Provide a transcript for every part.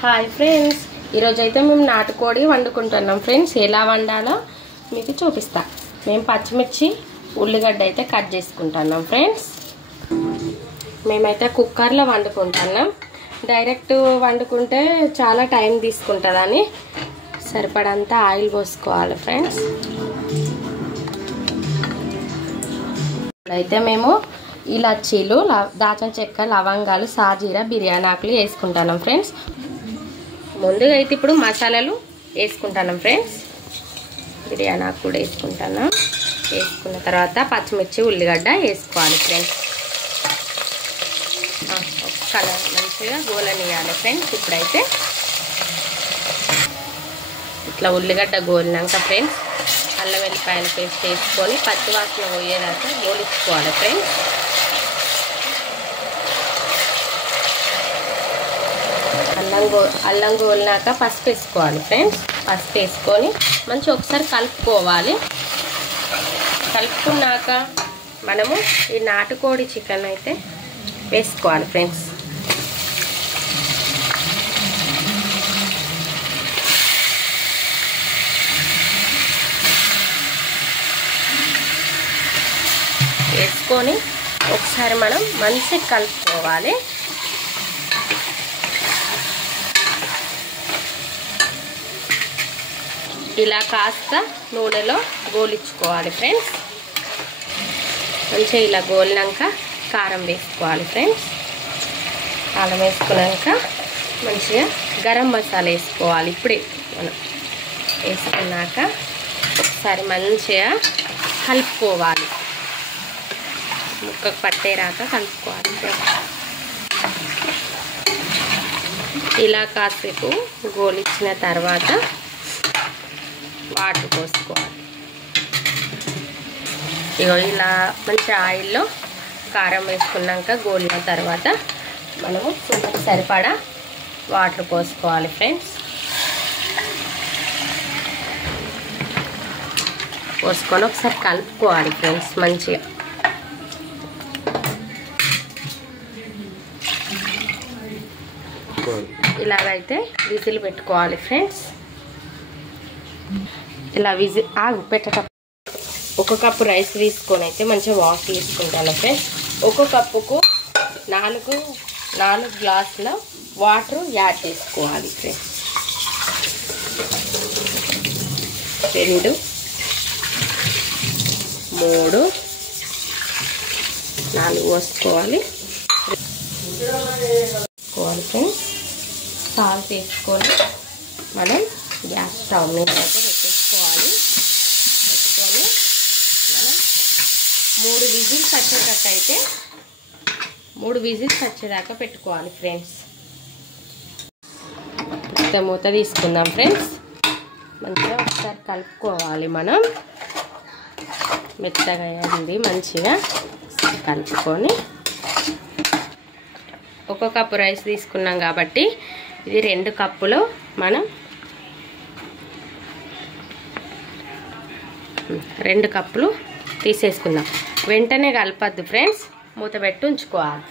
Hi friends, ఈరోజు అయితే మేము నాటుకోడి వండుకుంటున్నాం ఫ్రెండ్స్. ఎలా వండాలో మీకు చూపిస్తా. మేము పచ్చిమిర్చి ఉల్లిగడ్డ అయితే కట్ చేసుకుంటున్నాం ఫ్రెండ్స్. మేమైతే కుక్కర్లో వండుకుంటున్నాం. డైరెక్ట్ వండుకుంటే చాలా టైం తీసుకుంటుందని సరిపడంత ఆయిల్ పోసుకోవాలి ఫ్రెండ్స్. ఇప్పుడైతే మేము ఇలాచీలు, దాల్చిన చెక్క, లవంగాలు, సాజీరా, బిర్యానీ ఆకులు వేసుకుంటున్నాం ఫ్రెండ్స్. ముందుగా అయితే ఇప్పుడు మసాలాలు వేసుకుంటున్నాం ఫ్రెండ్స్. బిర్యానీ ఆకు కూడా వేసుకుంటున్నాం. వేసుకున్న తర్వాత పచ్చిమిర్చి, ఉల్లిగడ్డ వేసుకోవాలి ఫ్రెండ్స్. కలర్ మంచిగా గోలనియాలి ఫ్రెండ్స్. ఇప్పుడైతే ఇట్లా ఉల్లిగడ్డ గోలినాక ఫ్రెండ్స్ అల్లం వెల్లిపాయల పేస్ట్ వేసుకొని పచ్చివాసన పోయేదాకా గోలించుకోవాలి ఫ్రెండ్స్. అల్లం గోలినాక పసుపు వేసుకోవాలి ఫ్రెండ్స్. పసుపు వేసుకొని మంచిగా ఒకసారి కలుపుకోవాలి. కలుపుకున్నాక మనము ఈ నాటుకోడి చికెన్ అయితే వేసుకోవాలి ఫ్రెండ్స్. వేసుకొని ఒకసారి మనం మంచిగా కలుపుకోవాలి. ఇలా కాస్త నూనెలో గోలించుకోవాలి ఫ్రెండ్స్. మంచిగా ఇలా గోలినాక కారం వేసుకోవాలి ఫ్రెండ్స్. కారం వేసుకున్నాక మంచిగా గరం మసాలా వేసుకోవాలి. ఇప్పుడే మనం వేసుకున్నాక ఒకసారి మంచిగా కలుపుకోవాలి. ముక్కకు పట్టేరాక కలుపుకోవాలి ఫ్రెండ్స్. ఇలా కాసేపు గోలించిన తర్వాత వాటర్ పోసుకోవాలి. ఇగో ఇలా మంచి ఆయిల్లో కారం వేసుకున్నాక గోలిన తర్వాత మనము సూపుకి సరిపడా వాటర్ పోసుకోవాలి ఫ్రెండ్స్. పోసుకొని ఒకసారి కలుపుకోవాలి ఫ్రెండ్స్ మంచిగా. ఇలాగైతే విజిల్ పెట్టుకోవాలి ఫ్రెండ్స్. ఇలా విజిల్ పెట్టేటప్పుడు ఒక కప్పు రైస్ తీసుకొని అయితే మంచిగా వాష్ చేసుకుంటాను ఫ్రెండ్స్. ఒక కప్పుకు 4 గ్లాసుల వాటర్ యాడ్ చేసుకోవాలి ఫ్రెండ్స్. 2 3 4 పోసుకోవాలి ఫ్రెండ్స్. సాల్ట్ వేసుకొని మనం గ్యాస్ స్టవ్ మీద అయితే పెట్టేసుకోవాలి. పెట్టుకొని మనం 3 విజిల్స్ వచ్చేటట్టయితే 3 విజిల్స్ వచ్చేదాకా పెట్టుకోవాలి ఫ్రెండ్స్. మూత తీసుకుందాం ఫ్రెండ్స్. మంచిగా ఒకసారి కలుపుకోవాలి. మనం మెత్తగా అయింది మంచిగా కలుపుకొని ఒక కప్పు రైస్ తీసుకున్నాం కాబట్టి ఇది 2 కప్పులు మనం 2 కప్పులు తీసేసుకుందాం. వెంటనే కలపద్దు ఫ్రెండ్స్, మూత పెట్టి ఉంచుకోవాలి.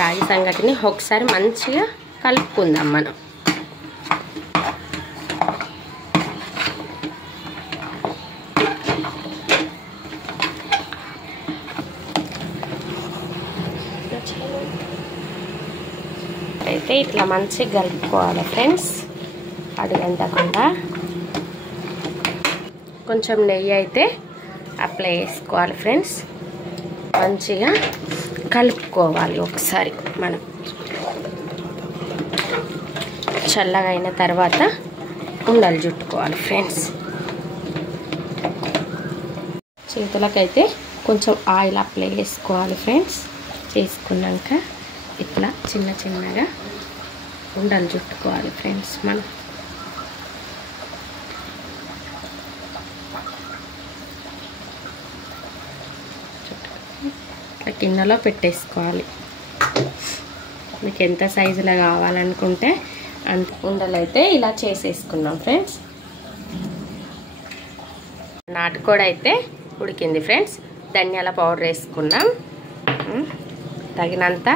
రాగి సంగటిని ఒకసారి మంచిగా కలుపుకుందాం మనం. అయితే ఇట్లా మంచిగా కలుపుకోవాలి ఫ్రెండ్స్. అడుగంటకుండా కొంచెం నెయ్యి అయితే అప్లై చేసుకోవాలి ఫ్రెండ్స్. మంచిగా కలుపుకోవాలి ఒకసారి. మనం చల్లగా అయిన తర్వాత ఉండలు చుట్టుకోవాలి ఫ్రెండ్స్. చేతులకైతే కొంచెం ఆయిల్ అప్లై చేసుకోవాలి ఫ్రెండ్స్. చేసుకున్నాక ఇట్లా చిన్నగా ఉండలు చుట్టుకోవాలి ఫ్రెండ్స్. మనం ఇట్లా గిన్నెలో పెట్టేసుకోవాలి. మీకు ఎంత సైజులో కావాలనుకుంటే అంత ఉండలు అయితే ఇలా చేసేసుకున్నాం ఫ్రెండ్స్. నాటుకోడి అయితే ఉడికింది ఫ్రెండ్స్. ధనియాల పౌడర్ వేసుకున్నాం. తగినంత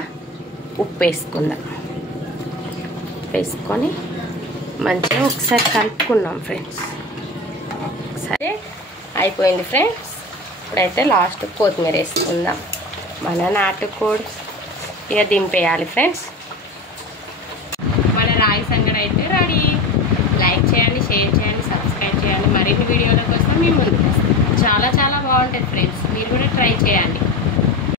ఉప్పు వేసుకుందాం. వేసుకొని మంచిగా ఒకసారి కలుపుకున్నాం ఫ్రెండ్స్. సరే అయిపోయింది ఫ్రెండ్స్. ఇప్పుడైతే లాస్ట్ కొత్తిమీర వేసుకుందాం. మన నాటుకోడి ఇక దింపేయాలి ఫ్రెండ్స్. మన రాగి సంగటి అయితే రెడీ. లైక్ చేయండి, షేర్ చేయండి, సబ్స్క్రైబ్ చేయండి. మరిన్ని వీడియోల కోసం మేము ముందుకు వస్తాం. చాలా చాలా బాగుంటుంది ఫ్రెండ్స్. మీరు కూడా ట్రై చేయండి.